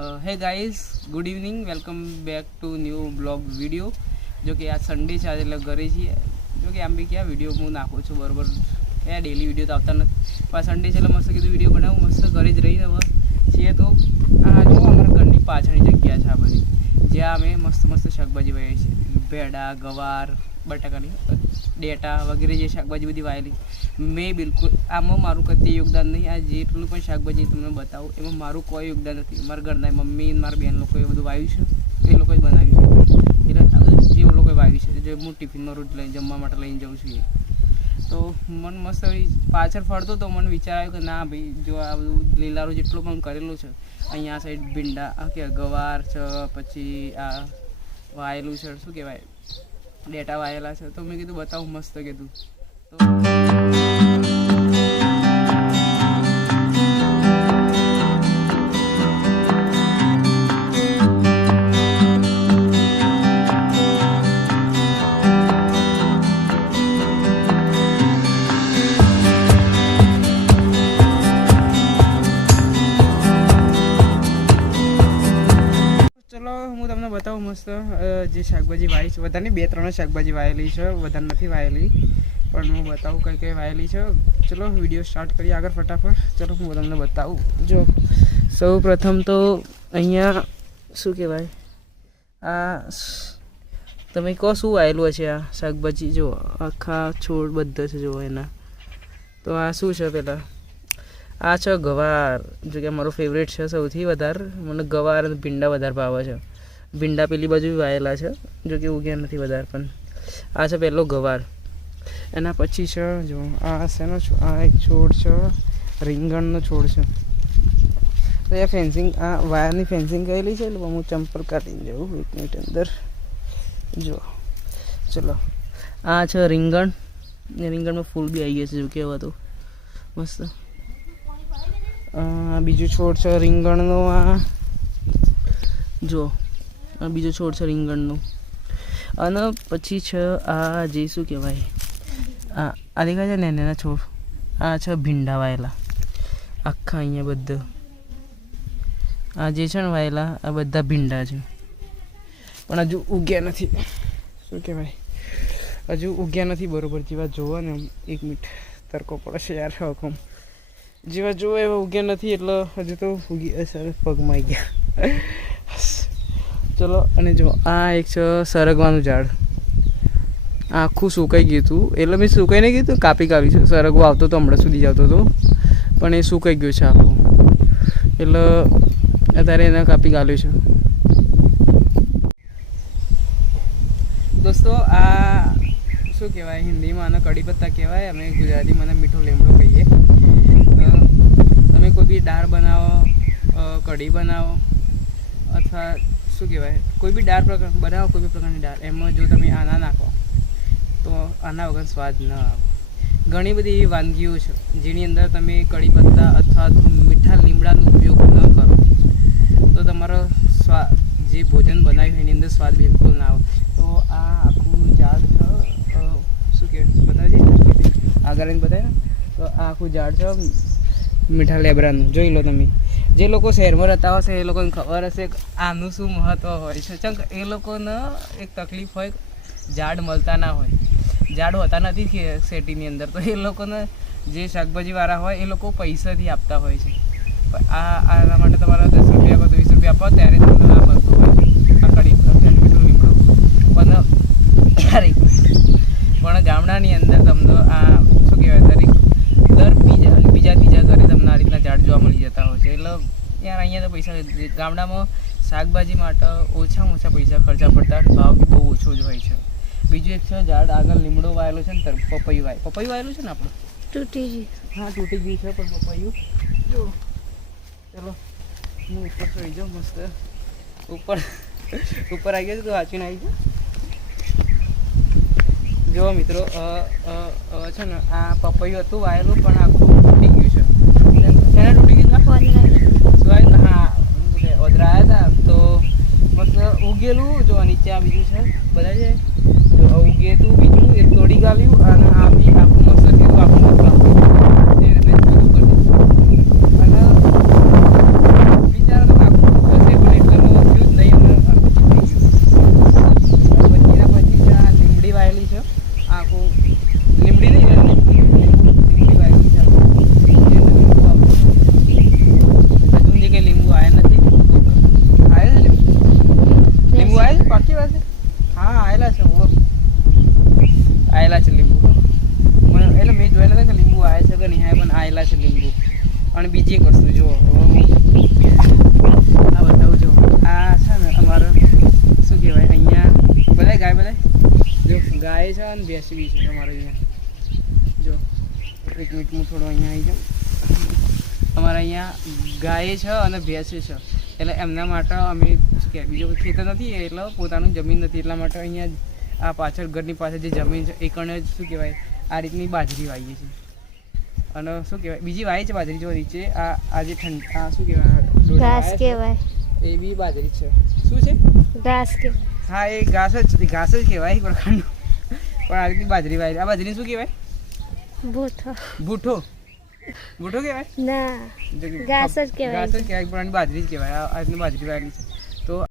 Hey guys, good evening, welcome back to new blog video. જો કે આ Sunday છે આજે, એટલે ઘરે છીએ. જો કે આમ બી ક્યાં વિડીયો હું નાખું છું બરાબર, ક્યાં ડેલી વિડીયો તો આવતા નથી, પણ સન્ડે છે એટલે મસ્ત કીધું વિડીયો બનાવું. મસ્ત ઘરે જ રહીને હવે છીએ તો આ જો અમારા ઘરની પાછળની જગ્યા છે આ બધી, જ્યાં અમે મસ્ત મસ્ત શાકભાજી વાવીએ છીએ. ભેડા, ગવાર, બટાકાની ડેટા વગેરે જે શાકભાજી બધી વાવેલી. મેં બિલકુલ આમાં મારું કદી યોગદાન નહીં. આ જેટલું પણ શાકભાજી તમને બતાવું એમાં મારું કોઈ યોગદાન નથી. મારા ઘરના મમ્મી મારા બેન લોકોએ બધું વાવ્યું છે, એ લોકોએ બનાવ્યું છે. એટલે જે લોકોએ વાવ્યું છે, જે હું ટિફિનમાં રોજ લઈને જમવા માટે લઈને જાઉં છું એ. તો મને મસ્ત પાછળ ફરતો તો મને વિચાર આવ્યો કે ના ભાઈ, જો આ બધું લીલારું જેટલું પણ કરેલું છે, અહીંયા આ સાઈડ ભીંડા કે ગવાર છે, પછી આ વાયેલું છે, શું કહેવાય, ડેટા વાયેલા છે. તો મેં કીધું બતાવું મસ્ત કીધું. તો ચલો હું તમને બતાવું મસ્ત જે શાકભાજી વાવી છે. વધારે 2-3 શાકભાજી વાવેલી છે, વધારે નથી વાવેલી, પણ હું બતાવું કઈ કઈ વાવેલી છે. ચલો વિડીયો સ્ટાર્ટ કરીએ આગળ ફટાફટ. ચલો હું તમને બતાવું. જો સૌ પ્રથમ તો અહીંયા શું કહેવાય, આ તમે કહો શું વાવેલું હશે આ શાકભાજી? જો આખા છોડ બધા છે જો એના. તો આ શું છે? પહેલાં આ છે ગવાર, જો કે મારો ફેવરેટ છે સૌથી વધારે. મને ગવાર અને ભીંડા વધારે ભાવે છે. ભીંડા પેલી બાજુ વાયેલા છે, જો કે ઉગ્યા નથી વધારે, પણ આ છે પહેલો ગવાર. એના પછી છે જો આ શેનો આ એક છોડ છે, રીંગણનો છોડ છે. તો એ ફેન્સિંગ, આ વાયરની ફેન્સિંગ કરેલી છે, એટલે હું ચંપલ કાઢીને જાઉં 1 મિનિટ અંદર. જો ચલો આ છે રીંગણ. રીંગણમાં ફૂલ બી આવી ગયા છે, જો કે હવે તો મસ્ત. બીજું છોડ છે રીંગણનો. આ જો આ બીજો છોડ છે રીંગણનો. અને પછી છે આ જે શું કહેવાય, આ દેખાય છે ને એના છોડ. આ છે ભીંડા વાયેલા આખા અહીંયા બધા. આ જે છે ને વાયેલા, આ બધા ભીંડા છે, પણ હજુ ઉગ્યા નથી. શું કહેવાય, હજુ ઉગ્યા નથી બરાબર. જેવા જોવા ને 1 મિનિટ તરકો પડે છે યાર. હકમ જેવા જોવા એવા ઉગ્યા નથી, એટલે હજુ તો ઉગી સર પગમાં આવી ગયા. ચલો અને જો આ એક છે સરગવાનું ઝાડ. આખું સુકાઈ ગયું હતું, એટલે મેં સુકાઈ નહીં ગયું હતું, કાપી છે. સરગવો આવતો તો હમણાં સુધી જ આવતો હતો, પણ એ સુકાઈ ગયું છે આખું, એટલે અત્યારે એને કાપી કાઢ્યું છે. દોસ્તો આ શું કહેવાય, હિન્દીમાં આને કડી પત્તા કહેવાય, અમે ગુજરાતીમાં આને મીઠો લીમડો કહીએ. તમે કોઈ બી દાળ બનાવો, કઢી બનાવો, અથવા શું કહેવાય કોઈ બી દાળ બનાવો, કોઈ બી પ્રકારની દાળ, એમાં જો તમે આના નાખો તો આના વગર સ્વાદ ન આવે. ઘણી બધી એવી વાનગીઓ છે જેની અંદર તમે કઢી પત્તા અથવા તો મીઠા લીમડાનો ઉપયોગ ન કરો તો તમારો સ્વાદ, જે ભોજન બનાવ્યું હોય એની અંદર સ્વાદ બિલકુલ ના આવે. તો આ આખું ઝાડ છે, શું કહેવાય બતાવજે આગળ એને બતાવે ને. તો આ આખું ઝાડ છે મીઠા લેબરાનું. જોઈ લો તમે. જે લોકો શહેરમાં રહેતા હશે એ લોકોને ખબર હશે આનું શું મહત્ત્વ હોય છે. ચંક એ લોકોને એક તકલીફ હોય, ઝાડ મળતા ના હોય, ઝાડ હોતા નથી સિટીની અંદર, તો એ લોકોને જે શાકભાજીવાળા હોય એ લોકો પૈસાથી આપતા હોય છે. આના માટે તમારા 10 રૂપિયા આપો, 20 રૂપિયા આપો, ત્યારે તમને આ મળતું હોય આ કડી મીઠું લીમડું. પણ ગામડાની અંદર તમને આ શું કહેવાય, દર બીજા ત્રીજા ઘરે તમને આ રીતના ઝાડ જોવા મળી જતા હોય છે. એટલે યાર અહીંયા તો પૈસા, ગામડામાં શાકભાજી માટે ઓછામાં ઓછા પૈસા ખર્ચા પડતા, ભાવ બી બહુ ઓછો જ હોય છે. બીજું એક છે ઝાડ આગળ લીમડો વાયેલો છે ને, પપૈયું વાયેલું છે ને આપણે. તૂટી ગયું. હા તૂટી ગયું છે, પણ પપૈયું જો. ચલો હું ઉપર ચડી જાઉં મસ્ત. ઉપર આવી ગયો તો વાંચીને આવી જાઉં. જો મિત્રો છે ને આ પપૈયું હતું વાયેલું, પણ આખું તૂટી ગયું છે. એને તૂટી ગયું? હા ઓદરા આવ્યા હતા તો મસ્ત ઉગેલું. જો નીચે આ બીજું છે બધા છે, જો ઉગે હતું બીજું એ તોડી ગાલ્યું, અને આ બી આખું મસ્ત થયું, આખું મસ્ત અને બિચારાનું આખું અને બીજી એક વસ્તુ જુઓ, આ બતાવું જો, આ છે ને અમારે શું કહેવાય અહીંયા બધા ગાય બધા જો ગાય છે અને ભેંસ બી છે અમારે અહીંયા જો. એક મિનિટ હું થોડું અહીંયા આવી જાઉં. અમારે અહીંયા ગાય છે અને ભેંસ છે, એટલે એમના માટે અમે શું કહેવાય બીજું ખેતર નથી એટલે પોતાનું જમીન નથી, એટલા માટે અહીંયા આ પાછળ ઘરની પાછળ જે જમીન છે એ કણે શું કહેવાય આ રીતની બાજરી વાવીએ છીએ. અને શું કહેવાય બીજી વાય છે બાજરી જો નીચે આ જે આ શું કહેવાય ઘાસ કહેવાય, એ બી બાજરી છે. શું છે? ઘાસ કે હા એ ઘાસ જ કહેવાય એક પ્રકારનું, પણ આ રીતની બાજરી વાય. આ બાજરી શું કહેવાય? ભૂઠો ભૂઠો. ભૂઠો કહેવાય ના, ઘાસ જ કહેવાય. ઘાસ જ કહેવાય, પણ આની બાજરી જ કહેવાય. આ રીતની બાજરી વાયેલી છે. તો